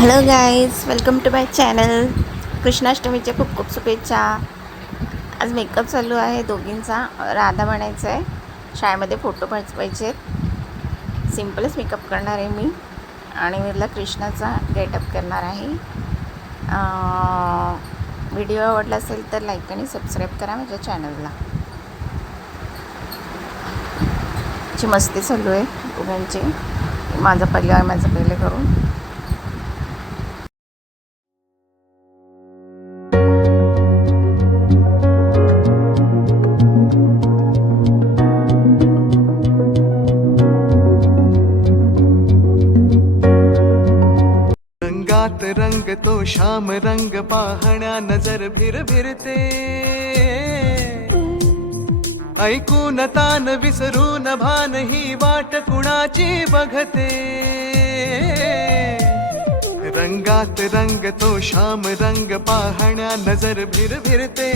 Hello guys, welcome to my channel. कृष्णाष्टमीच्या खूप खूप शुभेच्छा. आज मेकअप चालू आहे दोघींचा. राधा बनायचं आहे, शाळेमध्ये फोटो पाठवायचे आहेत. सिम्पलच मेकअप करणार आहे मी आणि मला कृष्णाचा गेटअप करणार आहे. व्हिडिओ आवडला असेल तर लाईक आणि सबस्क्राईब करा माझ्या चॅनलला. ची मस्ती चालू आहे दोघांची. माझं पहिले करून रंगात रंग तो श्याम रंग पाहण्या नजर भिरभिरते. ऐकून तान विसरून भान ही वाट कुणाची बघते. रंगात रंग तो श्याम रंग पाहण्या नजर भिरभिरते.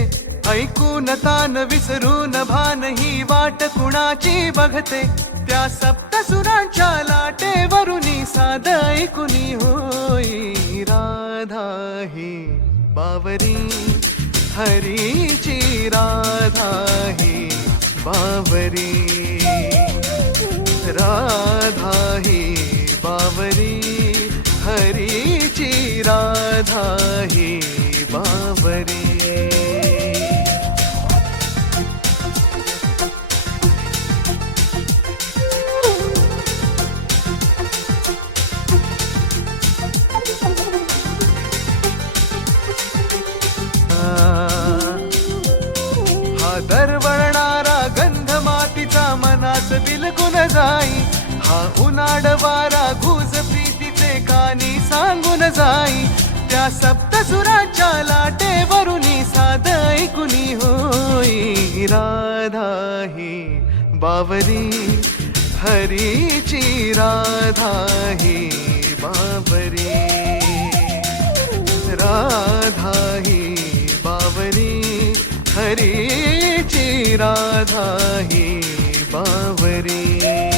ऐकून तान विसरून भान ही वाट कुणाची बघते. त्या सप्तसुरांच्या लाटेवरुनी साध ऐकुनी होई राधा ही बावरी हरीची. राधा ही बावरी, राधा ही बावरी हरीची. राधा ही बावरी. दरवळणारा गंध मातीचा मनात बिलकुन जाई. हा उन्हाळ वारा घुस प्रीतीचे कानी सांगून जाई. त्या सप्तसुराच्या लाटेवरुनी साध ऐकुनी होई राधा ही बावरी हरीची. राधा ही बावरी, राधा ही बावरी हरीची. राधा ही बावरी.